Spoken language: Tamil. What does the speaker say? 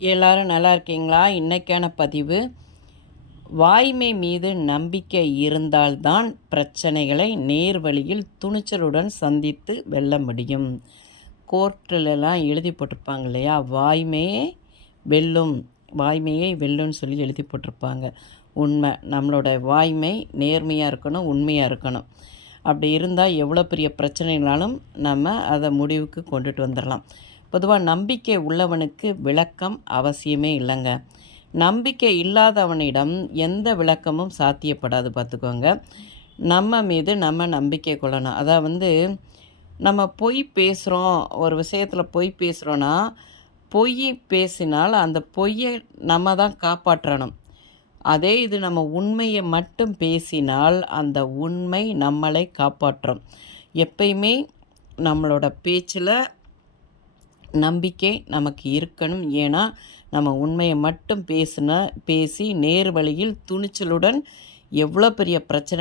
எல்லாரும் நல்லா இருக்கீங்களா? இன்னைக்கான பதிவு, வாய்மை மீது நம்பிக்கை இருந்தால்தான் பிரச்சனைகளை நேர்வழியில் துணிச்சலுடன் சந்தித்து வெல்ல முடியும். கோர்ட்டுலலாம் எழுதி போட்டிருப்பாங்க இல்லையா? வாய்மையே வெல்லும், வாய்மையை வெல்லும்னு சொல்லி எழுதி போட்டிருப்பாங்க. உண்மை. நம்மளோட வாய்மை நேர்மையாக இருக்கணும், உண்மையாக இருக்கணும். அப்படி இருந்தால் எவ்வளோ பெரிய பிரச்சனைனாலும் நம்ம அதை முடிவுக்கு கொண்டுட்டு வந்துடலாம். பொதுவாக நம்பிக்கை உள்ளவனுக்கு விளக்கம் அவசியமே இல்லைங்க. நம்பிக்கை இல்லாதவனிடம் எந்த விளக்கமும் சாத்தியப்படாது, பார்த்துக்கோங்க. நம்ம மீது நம்ம நம்பிக்கை கொள்ளணும். அதாவது நம்ம பொய் பேசுகிறோம், ஒரு விஷயத்தில் பொய் பேசுகிறோன்னா, பொய் பேசினால் அந்த பொய்யை நம்ம தான் காப்பாற்றணும். அதே இது நம்ம உண்மையை மட்டும் பேசினால் அந்த உண்மை நம்மளை காப்பாற்றும். எப்பயுமே நம்மளோட பேச்சில் நம்பிக்கை நமக்கு இருக்கணும். ஏன்னா நம்ம உண்மையை மட்டும் பேசி நேர் வழியில் துணிச்சலுடன் எவ்வளோ பெரிய பிரச்சனை